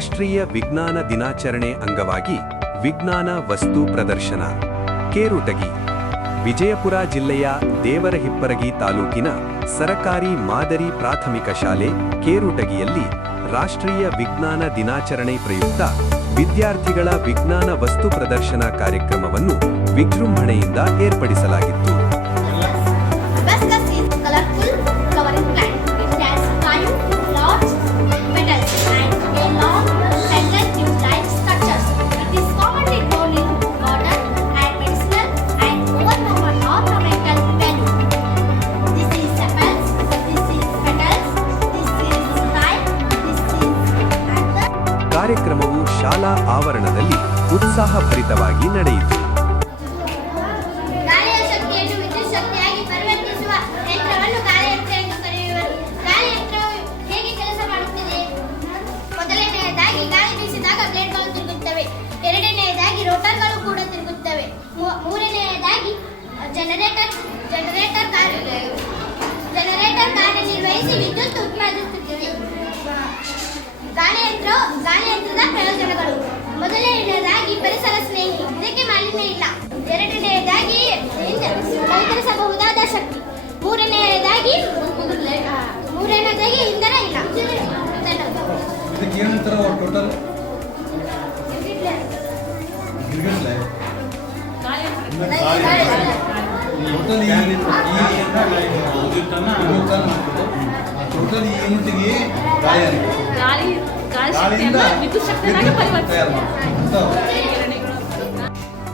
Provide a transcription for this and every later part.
ರಾಷ್ಟ್ರೀಯ ವಿಜ್ಞಾನ ದಿನಾಚರಣೆ ಅಂಗವಾಗಿ ವಿಜ್ಞಾನ ವಸ್ತು ಪ್ರದರ್ಶನ ಕೇರುಟಗಿ. ವಿಜಯಪುರ ಜಿಲ್ಲೆಯ ದೇವರಹಿಪ್ಪರಗಿ ತಾಲೂಕಿನ ಸರಕಾರಿ ಮಾದರಿ ಪ್ರಾಥಮಿಕ ಶಾಲೆ ಕೇರುಟಗಿಯಲ್ಲಿ ರಾಷ್ಟ್ರೀಯ ವಿಜ್ಞಾನ ದಿನಾಚರಣೆ ಪ್ರಯುಕ್ತ ವಿದ್ಯಾರ್ಥಿಗಳ ವಿಜ್ಞಾನ ವಸ್ತು ಪ್ರದರ್ಶನ ಕಾರ್ಯಕ್ರಮವನ್ನು ವಿಜೃಂಭಣೆಯಿಂದ ಏರ್ಪಡಿಸಲಾಗಿತ್ತು. ಕಾರ್ಯಕ್ರಮವು ಶಾಲಾ ಆವರಣದಲ್ಲಿ ಉತ್ಸಾಹಭರಿತವಾಗಿ ನಡೆಯಿತು. ಗಾಳಿಯ ಶಕ್ತಿಯನ್ನು ವಿದ್ಯುತ್ ಶಕ್ತಿಯಾಗಿ ಪರಿವರ್ತಿಸುವ ಯಂತ್ರವನ್ನು ಗಾಳಿಯಂತ್ರ ಎಂದು ಕರೆಯುವರು. ಗಾಳಿಯಂತ್ರವು ಹೇಗೆ ಕೆಲಸ ಮಾಡುತ್ತದೆ? ಮೊದಲನೆಯದಾಗಿ ಗಾಳಿ ಬೀಸಿದಾಗ ಬ್ಲೇಡ್ಗಳು ತಿರುಗುತ್ತವೆ. ಎರಡನೆಯದಾಗಿ ರೋಟರ್ಗಳು ಕೂಡ ತಿರುಗುತ್ತವೆ. ಮೂರನೆಯದಾಗಿ ಜನರೇಟರ್ ಕಾರ್ಯನಿರ್ವಹಿಸಿ ವಿದ್ಯುತ್ ಉತ್ಪಾದಿಸುತ್ತದೆ. ಗಾಳಿಯಂತ್ರದ ಪ್ರಯೋಜನಗಳು: ಮೊದಲನೆಯದಾಗಿ ಪರಿಸರ ಸ್ನೇಹಿ, ಇದಕ್ಕೆ ಮಾಲಿನ್ಯ ಇಲ್ಲ. ಎರಡನೆಯದಾಗಿ ಕೈತರಿಸಬಹುದಾದ ಶಕ್ತಿ. ಮೂರನೆಯದಾಗಿ ಇಂಧನ ಇಲ್ಲ.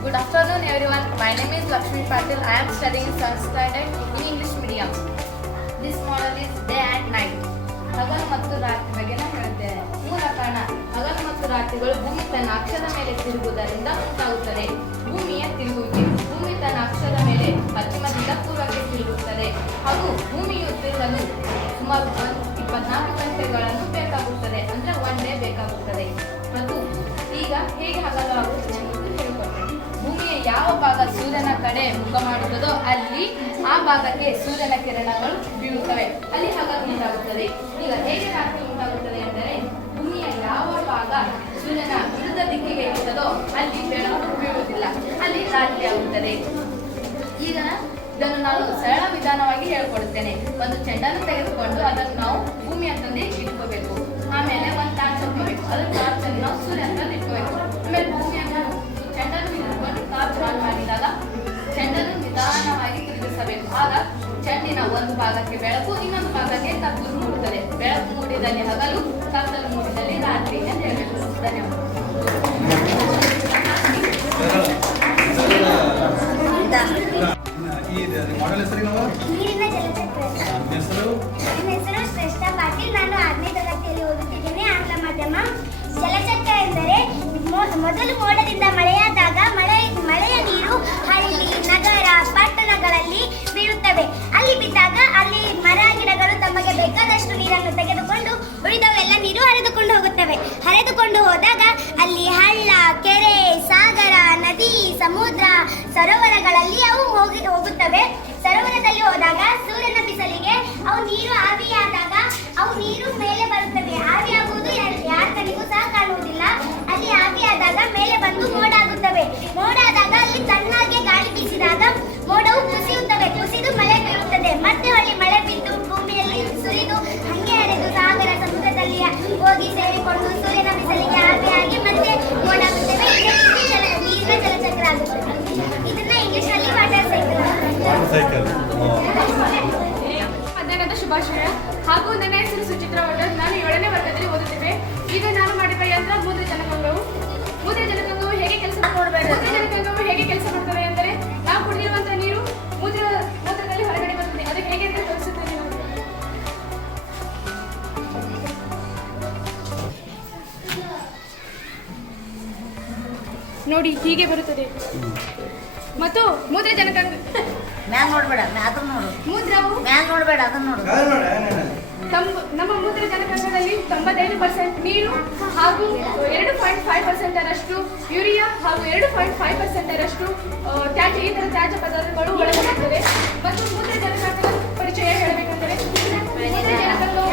Good afternoon everyone. My name is Lakshmi Patil. I am studying 7th standard in English medium. This model is day and night. ಹಗಲು ಮತ್ತು ರಾತ್ರಿ ಬಗ್ಗೆ ಹೇಳುತ್ತೇನೆ. ಮೂಲ ಕಾರಣ: ಹಗಲು ಮತ್ತು ರಾತ್ರಿಗಳು ಭೂಮಿ ತನ್ನ ಅಕ್ಷದ ಮೇಲೆ ತಿರುಗುವುದರಿಂದ ಉಂಟಾಗುತ್ತದೆ. ಭೂಮಿಯ ತಿರುಗುವಿಕೆ: ಭೂಮಿ ತನ್ನ ಅಕ್ಷದ ಮೇಲೆ ಪಶ್ಚಿಮದಿಂದ ಪೂರ್ವಕ್ಕೆ ತಿರುಗುತ್ತದೆ ಹಾಗೂ ಭೂಮಿಯು ತಿರುಗಲು ಸುಮಾರು 24 ಗಂಟೆಗಳನ್ನು ಬೇಕಾಗುತ್ತದೆ, ಅಂದ್ರೆ 1 ಡೇ ಬೇಕಾಗುತ್ತದೆ. ಮತ್ತು ಈಗ ಹೇಗೆ ಹಗಲು ಆಗುತ್ತದೆ ಎಂದು ಹೇಳಿಕೊಡ್ತೇನೆ. ಭೂಮಿಯ ಯಾವ ಭಾಗ ಸೂರ್ಯನ ಕಡೆ ಮುಖ ಮಾಡುತ್ತದೋ ಅಲ್ಲಿ ಆ ಭಾಗಕ್ಕೆ ಸೂರ್ಯನ ಕಿರಣಗಳು ಬೀಳುತ್ತವೆ, ಅಲ್ಲಿ ಹಗಲು ಉಂಟಾಗುತ್ತದೆ. ಈಗ ಹೇಗೆ ರಾತ್ರಿ ಉಂಟಾಗುತ್ತದೆ ಎಂದರೆ, ಭೂಮಿಯ ಯಾವ ಭಾಗ ಸೂರ್ಯನ ವಿರುದ್ಧ ದಿಕ್ಕಿಗೆ ಇರುತ್ತದೋ ಅಲ್ಲಿ ಬೆಳಕು ಬೀಳುವುದಿಲ್ಲ, ಅಲ್ಲಿ ರಾತ್ರಿ ಆಗುತ್ತದೆ. ಈಗ ಇದನ್ನು ನಾನು ಸರಳ ವಿಧಾನವಾಗಿ ಹೇಳಿಕೊಡುತ್ತೇನೆ. ಒಂದು ಚೆಂಡನ್ನು ತೆಗೆದುಕೊಂಡು ಅದನ್ನು ನಾವು ಭೂಮಿ ಅಂತಂದು ಇಟ್ಕೋಬೇಕು. ಆಮೇಲೆ ಒಂದು ಟಾರ್ಚ್ ಹಾಕಬೇಕು, ಅದನ್ನು ಟಾರ್ಚ್ ಅನ್ನು ನಾವು ಸೂರ್ಯ ಅಂತಂದು ಇಟ್ಕೋಬೇಕು. ಆಮೇಲೆ ಭೂಮಿಯನ್ನು ಚೆಂಡನ್ನು ಇಟ್ಕೊಂಡು ಟಾರ್ಚ್ ಆನ್ ಮಾಡಿದಾಗ ಚೆಂಡನ್ನು ನಿಧಾನವಾಗಿ ತಿರುಗಿಸಬೇಕು. ಆಗ ಚೆಂಡಿನ ಒಂದು ಭಾಗಕ್ಕೆ ಬೆಳಕು, ಇನ್ನೊಂದು ಭಾಗಕ್ಕೆ ಕತ್ತಲು ಮೂಡುತ್ತದೆ. ಬೆಳಕು ಮೂಡಿದಲ್ಲಿ ಹಗಲು, ಕತ್ತಲು ಮೂಡಿದಲ್ಲಿ ರಾತ್ರಿ ಅಂತ ಹೇಳಬೇಕು. ಧನ್ಯವಾದ. ನೀರಿನ ಜಲಚಕ್ರ. ನನ್ನ ಹೆಸರು ಶ್ರೇಷ್ಠಾ ಪಾಟೀಲ್. ನಾನು 6ನೇ ತರಗತಿಯಲ್ಲಿ ಓದುತ್ತಿದ್ದೇನೆ, ಆಂಗ್ಲ ಮಾಧ್ಯಮ. ಜಲಚಕ್ರ ಎಂದರೆ ಮೊದಲು ಮೋಡದಿಂದ ಮಳೆಯಾದಾಗ ಮಳೆಯ ನೀರು ಹಳ್ಳಿ, ನಗರ, ಪಟ್ಟಣಗಳಲ್ಲಿ ಬೀಳುತ್ತವೆ. ಅಲ್ಲಿ ಬಿದ್ದಾಗ ಅಲ್ಲಿ ಮರ ಗಿಡಗಳು ತಮಗೆ ಬೇಕಾದಷ್ಟು ನೀರನ್ನು ತೆಗೆದುಕೊಂಡು ಉಳಿದವೆಲ್ಲ ನೀರು ಹರಿದುಕೊಂಡು ಹೋಗುತ್ತವೆ. ಹರಿದುಕೊಂಡು ಹೋದಾಗ ಅಲ್ಲಿ ಹಳ್ಳ, ಕೆರೆ, ಸಾಗರ, ನದಿ, ಸಮುದ್ರ, ಸರೋವರಗಳಲ್ಲಿ ಅವು ಹೋಗುತ್ತವೆ. ಸರೋವರದಲ್ಲಿ ಹೋದಾಗ ಸೂರ್ಯನ ಬಿಸಿಲಿಗೆ ಅವು ನೀರು ಆವಿಯಾದಾಗ ಅವು ನೀರು ಮೇಲೆ ಬರುತ್ತವೆ. ಆವಿಯಾಗುವುದು ಯಾರ ಕಣ್ಣಿಗೂ ಸಹ ಕಾಣುವುದಿಲ್ಲ. ಅಲ್ಲಿ ಆವಿಯಾದಾಗ ಮೇಲೆ ಬಂದು ಮೋಡ ಆಗುತ್ತವೆ. ಮೋಡ ಆದಾಗ ಅಲ್ಲಿ ಚೆನ್ನಾಗಿ ಗಾಳಿ ಬೀಸಿದಾಗ ಮೋಡವು ಕುಸಿಯುತ್ತವೆ. ಕುಸಿದು ಮಳೆ ಬೀಳುತ್ತದೆ. ಮತ್ತೆ ಹೊಳ್ಳಿ ಮಳೆ ಬಿದ್ದು ಭೂಮಿಯಲ್ಲಿ ಸುರಿದು ಹಂಗೆ ಹರಿದು ಸಾಗರ, ಸಮುದ್ರದಲ್ಲಿ ಹೋಗಿ ಸೇರಿಕೊಂಡು ಸೂರ್ಯನ ಬಿಸಿಲಿಗೆ ಆವಿಯಾಗಿ ಮತ್ತೆ ಮೋಡ ಆಗುತ್ತವೆ. ನೀರಿನ ಜಲಚಕ್ರ ಆಗುತ್ತದೆ. ಇದನ್ನ ಇಂಗ್ಲಿಷ್ ವಾಟರ್ ಸೈಕಲ್. ಮಧ್ಯಾಹ್ನದ ಶುಭಾಶಯ. ಹಾಗೂ ನನ್ನ ಹೆಸರು ಸುಚಿತ್ರಾ ಒಡೆಯರ್. ನಾನು 7ನೇ ವರ್ಗದಲ್ಲಿ ಓದುತ್ತೇವೆ. ಈಗ ನಾನು ಮಾಡಿರುವ ಯಂತ್ರ ಮೂತ್ರ ಜನಕಾಂಗವು. ಮೂತ್ರ ಜನಕಾಂಗವು ಹೇಗೆ ಕೆಲಸ ಮಾಡ್ತವೆ ಎಂದರೆ, ನಾವು ಕುಡಿದಿರುವಂತಹ ನೀರು ಮೂತ್ರದಲ್ಲಿ ಹೊರಗಡೆ ಬರುತ್ತದೆ. ಅದು ಹೇಗೆ ಅಂತ ತೋರಿಸುತ್ತೇನೆ. ನೋಡಿ, ಹೀಗೆ ಬರುತ್ತದೆ. ಮತ್ತು ಮೂತ್ರ ಜನಕಾಂಗ ಮ್ಯಾಲ್ ನೋಡ್ಬೇಡ, ಅದನ್ನ ನೋಡು. ಮೂತ್ರವು ಮ್ಯಾಲ್ ನೋಡ್ಬೇಡ, ಅದನ್ನ ನೋಡು. ನಮ್ಮ ಮೂತ್ರ ಜನಕಾಂಗದಲ್ಲಿ 95% ನೀರು ಹಾಗೂ 2.5% ಯೂರಿಯಾ ಹಾಗೂ 2.5% ತ್ಯಾಜ್ಯ, ಈ ಥರ ತ್ಯಾಜ್ಯ ಪದಾರ್ಥಗಳು ಒಳಗೊಂಡಿರುತ್ತವೆ. ಮತ್ತು ಮೂತ್ರ ಜನಕಾಂಗದ ಪರಿಚಯ ಹೇಳಬೇಕೆಂದರೆ, ಮೂತ್ರ ಜನಕಾಂಗವು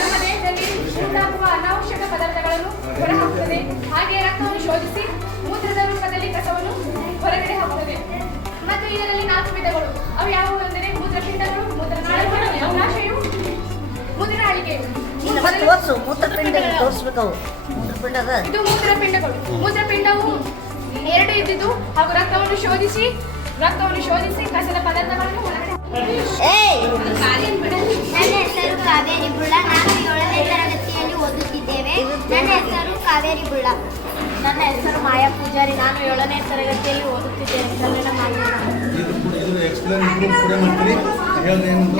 ನಮ್ಮ ದೇಹದಲ್ಲಿ ಉಂಟಾಗುವ ಅನಾವಶ್ಯಕ ಪದಾರ್ಥಗಳನ್ನು ಹೊರಹಾಕುತ್ತದೆ. ಹಾಗೆಯೇ ರಕ್ತವನ್ನು ಶೋಧಿಸಿ ಮೂತ್ರದ ರೂಪದಲ್ಲಿ ಕಸವನ್ನು ಹೊರಗಡೆ ಹಾಕುತ್ತದೆ. ಮತ್ತು ಇದರಲ್ಲಿ 4 ವಿಧಗಳು. ಅವು ಯಾವುವು ಎಂದರೆ ಮೂತ್ರಪಿಂಡಗಳು, ಮೂತ್ರನಾಳಗಳು, ಅಂಡಾಶಯವು, ಮೂತ್ರನಾಳಿಗೆಯು. ನೀನು ಮತ್ತೆ ತೋರಿಸು ಮೂತ್ರಪಿಂಡ ತೋರಿಸ್ಬೇಕು. ಮೂತ್ರಪಿಂಡದ ಇದು ಮೂತ್ರಪಿಂಡಗಳು. ಮೂತ್ರಪಿಂಡವು 2 ಇದ್ದಿದ್ದು ಹಾಗೂ ರಕ್ತವನ್ನು ಶೋಧಿಸಿ ಕಸದ ಪದಾರ್ಥಗಳನ್ನು ಹೊರಗಡೆ ಏಯ್ ನನ್ನ ಹೆಸರು ಕಾವೇರಿ ಬುಳ್ಳ. ನಾನು 7ನೇ ತರಗತಿಯಲ್ಲಿ ಓದುತ್ತಿದ್ದೇವೆ. ನನ್ನ ಹೆಸರು ಕಾವೇರಿ ಬುಳ್ಳ. ನನ್ನ ಹೆಸರು ಮಾಯಾ ಪೂಜಾರಿ. ನಾನು 7ನೇ ತರಗತಿಯಲ್ಲಿ ಓದುತ್ತಿದ್ದೇನೆ. ಕನ್ನಡ ಮಾಧ್ಯಮ.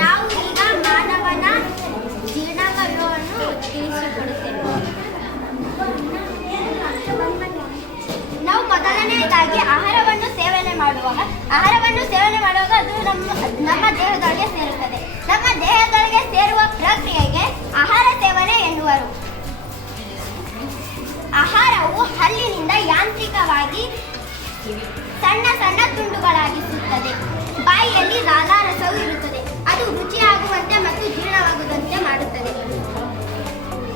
ನಾವು ಈಗ ಮಾನವನ ಜೀರ್ಣಾಂಗವನ್ನು ತಿಳಿಸಿಕೊಡುತ್ತೇವೆ. ನಾವು ಮೊದಲನೆಯದಾಗಿ ಆಹಾರವನ್ನು ಸೇವನೆ ಮಾಡುವಾಗ ಅದು ನಮ್ಮ ದೇಹದೊಳಗೆ ಸೇರುತ್ತದೆ. ನಮ್ಮ ದೇಹದೊಳಗೆ ಸೇರುವ ಪ್ರಕ್ರಿಯೆಗೆ ಆಹಾರ ಸೇವನೆ ಎನ್ನುವರು. ಆಹಾರವು ಹಲ್ಲಿನಿಂದ ಯಾಂತ್ರಿಕವಾಗಿ ಸಣ್ಣ ಸಣ್ಣ ತುಂಡುಗಳಾಗಿಸುತ್ತದೆ. ಬಾಯಿಯಲ್ಲಿ ಲಾಲಾರಸವು ಇರುತ್ತದೆ. ಅದು ರುಚಿಯಾಗುವಂತೆ ಮತ್ತು ಜೀರ್ಣವಾಗುವಂತೆ ಮಾಡುತ್ತದೆ.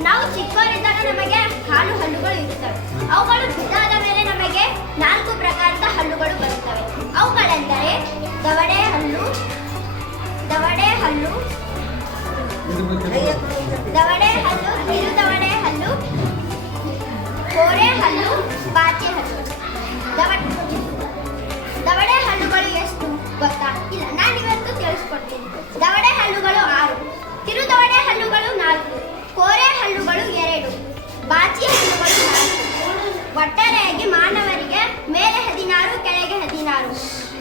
ನಾವು ಚಿಕ್ಕವರಿದ್ದಾಗ ನಮಗೆ ಹಾಲು ಹಲ್ಲುಗಳು ಇರುತ್ತವೆ. ಅವುಗಳು ದೊಡ್ಡಾದ ಮೇಲೆ ನಮಗೆ 4 ಪ್ರಕಾರದ ಹಲ್ಲುಗಳು ಬರುತ್ತವೆ. ಅವುಗಳೆಂದರೆ ದವಡೆ ಹಲ್ಲು, ಕಿರುದವಡೆ ಹಲ್ಲು, ಕೋರೆ ಹಲ್ಲು, ಬಾಚೆ ಹಲ್ಲು. ದವಡೆ ಹಲ್ಲುಗಳು ಎಷ್ಟು ಗೊತ್ತಾ? ಇಲ್ಲ, ನಾನು ಇವತ್ತು ತಿಳಿಸ್ಕೊಡ್ತೀನಿ. ದವಡೆ ಹಲ್ಲುಗಳು 6, ಕಿರುದವಡೆ ಹಲ್ಲುಗಳು 4, ಕೋರೆ ಹಲ್ಲುಗಳು 2, ಬಾಚಿ ಹಲ್ಲುಗಳು 4. ಒಟ್ಟಾರೆಯಾಗಿ ಮಾನವರಿಗೆ ಮೇಲೆ 16, ಕೆಳಗೆ 16,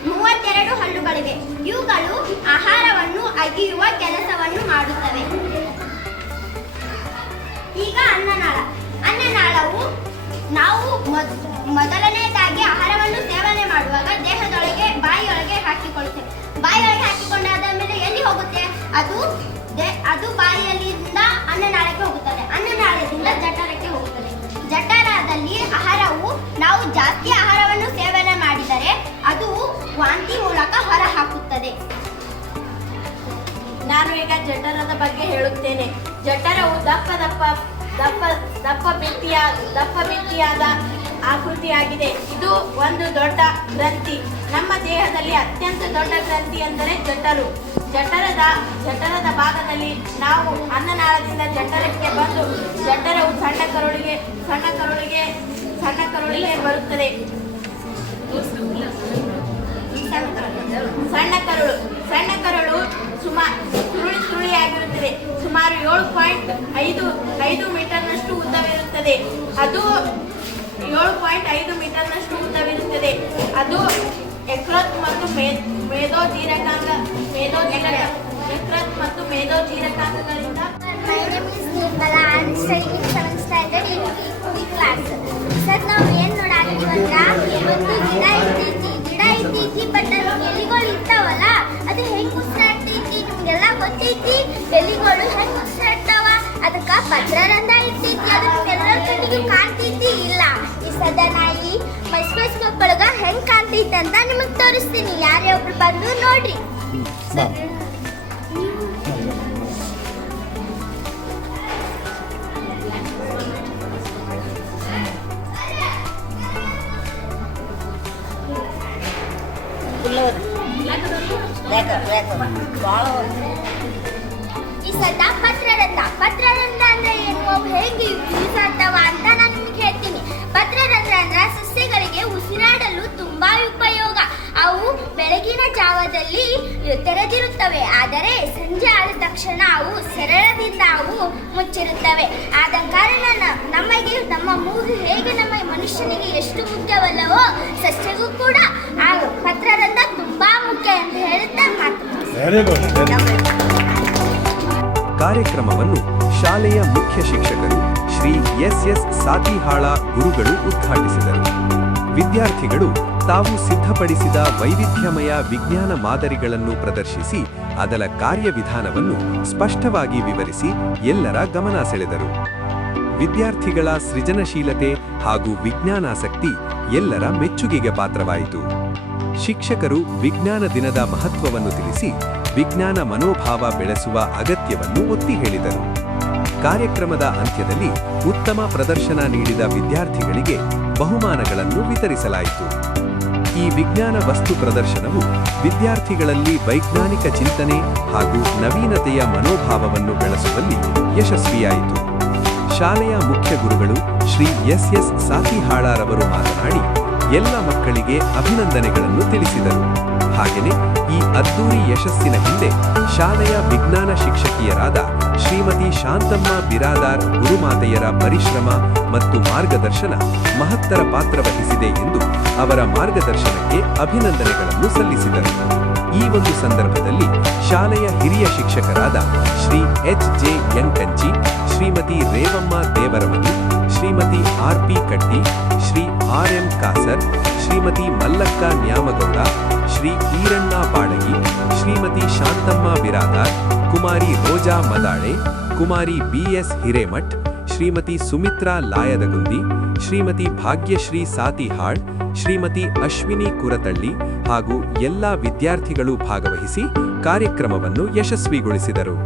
32 ಹಲ್ಲುಗಳಿವೆ. ಇವುಗಳು ಆಹಾರವನ್ನು ಅಗಿಯುವ ಕೆಲಸವನ್ನು ಮಾಡುತ್ತವೆ. ಈಗ ಅನ್ನನಾಳವು ನಾವು ಮೊದಲನೆಯದಾಗಿ ಆಹಾರವನ್ನು ಸೇವನೆ ಮಾಡುವಾಗ ದೇಹದೊಳಗೆ ಬಾಯಿಯೊಳಗೆ ಹಾಕಿಕೊಳ್ಳುತ್ತೇವೆ. ಬಾಯಿಯೊಳಗೆ ಹಾಕಿಕೊಂಡಾದ ಮೇಲೆ ಎಲ್ಲಿ ಹೋಗುತ್ತೆ? ಅದು ಬಾಯಿಯಲ್ಲಿಂದ ಅನ್ನನಾಳಕ್ಕೆ ಹೋಗುತ್ತದೆ. ಅನ್ನನಾಳದಿಂದ ಜಠರಕ್ಕೆ ಹೋಗುತ್ತದೆ. ಜಠರದಲ್ಲಿ ನಾವು ಜಾಸ್ತಿ ಆಹಾರವನ್ನು ಸೇವನೆ ಮಾಡಿದರೆ ಅದು ವಾಂತಿ ಮೂಲಕ ಹೊರ ಹಾಕುತ್ತದೆ. ನಾನು ಈಗ ಜಠರದ ಬಗ್ಗೆ ಹೇಳುತ್ತೇನೆ. ಜಠರವು ದಪ್ಪ ಬಿಟ್ಟಿಯಾದ ಆಕೃತಿಯಾಗಿದೆ. ಇದು ಒಂದು ದೊಡ್ಡ ಗ್ರಂಥಿ. ನಮ್ಮ ದೇಹದಲ್ಲಿ ಅತ್ಯಂತ ದೊಡ್ಡ ಗ್ರಂಥಿ ಎಂದರೆ ಜಠರದ ಭಾಗದಲ್ಲಿ ನಾವು ಅನ್ನನಾಳದಿಂದ ಜಠರಕ್ಕೆ ಬಂದು ಜಠರವು ಸಣ್ಣ ಕರುಳಿಗೆ ಬರುತ್ತದೆ. ಸಣ್ಣ ಕರುಳು ಸುರುಳಿಯಾಗಿರುತ್ತದೆ. ಸುಮಾರು 7.5 ಮೀಟರ್ನಷ್ಟು ಉದ್ದವಿರುತ್ತದೆ. ಅದು 7.5 ಮೀಟರ್ನಷ್ಟು ಉದ್ದವಿರುತ್ತದೆ. ಅದು ಯಕೃತ್ ಮತ್ತು ಮೇದೋಜೀರಕಾಂಗಗಳಿಂದ. My name is Nirmala. I am studying in 7th standard in PE class. Sir, ನಾವು ಏನು ನೋಡಾಕ್ತೀವಂದ್ರೆ ಒಂದು ಗಿಡ ಇರ್ತೈತಿ. ಬಟ್ ಅದು ಎಲಿಗಳು ಇರ್ತಾವಲ್ಲ, ಅದು ಹೆಂಗೆ ಉಸಿರಾಡ್ತೈತಿ ನಿಮಗೆಲ್ಲ ಗೊತ್ತೈತಿ. ಎಲಿಗಳು ಹೆಂಗೆ ಉಸಿರಾಡ್ತಾವ? ಅದಕ್ಕೆ ಪತ್ರರಂಧ್ರ ಇರ್ತೈತಿ. ಅದು ನಿಮ್ಗೆಲ್ಲರ ಕಣ್ಣಿಗೆ ಕಾಣ್ತೈತಿ ಇಲ್ಲ? ಈ ಸದ ನಾಯಿ ಮೈಸ್ಕೋಸ್ಕೋಪ್ ಒಳಗ ಹೆಂಗೆ ಕಾಣ್ತೈತಿ ಅಂತ ನಿಮಗೆ ತೋರಿಸ್ತೀನಿ. ಯಾರೇ ಒಬ್ರು ಬಂದು ನೋಡ್ರಿ. ಈ ಸದ ಪತ್ರರಂಧ್ರ ಅಂದ್ರೆ ಏನು, ಅವು ಹೇಗೆ ಯೂಸ್ ಆಗ್ತಾವ ಅಂತ ನಾನು ನಿಮ್ಗೆ ಹೇಳ್ತೀನಿ. ಪತ್ರರಂಧ್ರ ಅಂದ್ರೆ ಸಸ್ಯಗಳಿಗೆ ಉಸಿರಾಡಲು ತುಂಬಾ ಉಪಯೋಗ. ಅವು ಬೆಳಗಿನ ಜಾವದಲ್ಲಿ ತೆರೆದಿರುತ್ತವೆ. ಆದರೆ ಸಂಜೆ ಆದ ತಕ್ಷಣ ಅವು ಸರಳದಿಂದ ಮುಚ್ಚಿರುತ್ತವೆ. ಆದ ಕಾರಣ ನಮ್ಮ ಮೂಗು ಹೇಗೆ ನಮ್ಮ ಮನುಷ್ಯನಿಗೆ ಎಷ್ಟು ಮುಖ್ಯವಲ್ಲವೋ ಸಸ್ಯಗೂ ಕೂಡ ಆ ಪತ್ರರಂಧ್ರ ತುಂಬಾ ಮುಖ್ಯ ಅಂತ ಹೇಳುತ್ತಾ ಕಾರ್ಯಕ್ರಮವನ್ನು ಶಾಲೆಯ ಮುಖ್ಯ ಶಿಕ್ಷಕರು ಶ್ರೀ ಎಸ್ ಸಾತಿಹಾಳ ಗುರುಗಳು ಉದ್ಘಾಟಿಸಿದರು. ವಿದ್ಯಾರ್ಥಿಗಳು ತಾವು ಸಿದ್ಧಪಡಿಸಿದ ವೈವಿಧ್ಯಮಯ ವಿಜ್ಞಾನ ಮಾದರಿಗಳನ್ನು ಪ್ರದರ್ಶಿಸಿ ಅದರ ಕಾರ್ಯವಿಧಾನವನ್ನು ಸ್ಪಷ್ಟವಾಗಿ ವಿವರಿಸಿ ಎಲ್ಲರ ಗಮನ ಸೆಳೆದರು. ವಿದ್ಯಾರ್ಥಿಗಳ ಸೃಜನಶೀಲತೆ ಹಾಗೂ ವಿಜ್ಞಾನಾಸಕ್ತಿ ಎಲ್ಲರ ಮೆಚ್ಚುಗೆಗೆ ಪಾತ್ರವಾಯಿತು. ಶಿಕ್ಷಕರು ವಿಜ್ಞಾನ ದಿನದ ಮಹತ್ವವನ್ನು ತಿಳಿಸಿ ವಿಜ್ಞಾನ ಮನೋಭಾವ ಬೆಳೆಸುವ ಅಗತ್ಯವನ್ನು ಒತ್ತಿ ಹೇಳಿದರು. ಕಾರ್ಯಕ್ರಮದ ಅಂತ್ಯದಲ್ಲಿ ಉತ್ತಮ ಪ್ರದರ್ಶನ ನೀಡಿದ ವಿದ್ಯಾರ್ಥಿಗಳಿಗೆ ಬಹುಮಾನಗಳನ್ನು ವಿತರಿಸಲಾಯಿತು. ಈ ವಿಜ್ಞಾನ ವಸ್ತು ಪ್ರದರ್ಶನವು ವಿದ್ಯಾರ್ಥಿಗಳಲ್ಲಿ ವೈಜ್ಞಾನಿಕ ಚಿಂತನೆ ಹಾಗೂ ನವೀನತೆಯ ಮನೋಭಾವವನ್ನು ಬೆಳೆಸುವಲ್ಲಿ ಯಶಸ್ವಿಯಾಯಿತು. ಶಾಲೆಯ ಮುಖ್ಯ ಗುರುಗಳು ಶ್ರೀ ಎಸ್ ಸಾತಿಹಾಳರವರು ಮಾತನಾಡಿ ಎಲ್ಲ ಮಕ್ಕಳಿಗೆ ಅಭಿನಂದನೆಗಳನ್ನು ತಿಳಿಸಿದರು. ಹಾಗೆಯೇ ಈ ಅದ್ದೂರಿ ಯಶಸ್ಸಿನ ಹಿಂದೆ ಶಾಲೆಯ ವಿಜ್ಞಾನ ಶಿಕ್ಷಕಿಯರಾದ ಶ್ರೀಮತಿ ಶಾಂತಮ್ಮ ಬಿರಾದಾರ್ ಗುರುಮಾತೆಯರ ಪರಿಶ್ರಮ ಮತ್ತು ಮಾರ್ಗದರ್ಶನ ಮಹತ್ತರ ಪಾತ್ರ ವಹಿಸಿದೆ ಎಂದು ಅವರ ಮಾರ್ಗದರ್ಶನಕ್ಕೆ ಅಭಿನಂದನೆಗಳನ್ನು ಸಲ್ಲಿಸಿದರು. ಈ ಒಂದು ಸಂದರ್ಭದಲ್ಲಿ ಶಾಲೆಯ ಹಿರಿಯ ಶಿಕ್ಷಕರಾದ ಶ್ರೀ ಎಚ್.ಜೆ. ಯಂಕಂಚಿ, ಶ್ರೀಮತಿ ರೇವಮ್ಮ ದೇವರಮನಿ, ಶ್ರೀಮತಿ ಆರ್.ಪಿ. ಕಟ್ಟಿ, ಶ್ರೀ ಆರ್.ಎಂ. ಕಾಸರ್, ಶ್ರೀಮತಿ ಮಲ್ಲಕ್ಕ ನ್ಯಾಮಗೌಡ, ಶ್ರೀ ಈರಣ್ಣ ಬಾಡಗಿ, ಶ್ರೀಮತಿ ಶಾಂತಮ್ಮ ಬಿರಾದಾರ್, ಕುಮಾರಿ ರೋಜಾ ಮದಾಳೆ, ಕುಮಾರಿ ಬಿ.ಎಸ್. ಹಿರೇಮಠ್, ಶ್ರೀಮತಿ ಸುಮಿತ್ರಾ ಲಾಯದಗುಂದಿ, ಶ್ರೀಮತಿ ಭಾಗ್ಯಶ್ರೀ ಸಾತಿಹಾಳ್, ಶ್ರೀಮತಿ ಅಶ್ವಿನಿ ಕುರತಳ್ಳಿ ಹಾಗೂ ಎಲ್ಲ ವಿದ್ಯಾರ್ಥಿಗಳು ಭಾಗವಹಿಸಿ ಕಾರ್ಯಕ್ರಮವನ್ನು ಯಶಸ್ವಿಗೊಳಿಸಿದರು.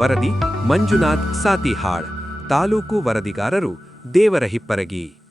ವರದಿ ಮಂಜುನಾಥ್ ಸಾತಿಹಾಳ್, ತಾಲೂಕು ವರದಿಗಾರರು ದೇವರಹಿಪ್ಪರಗಿ.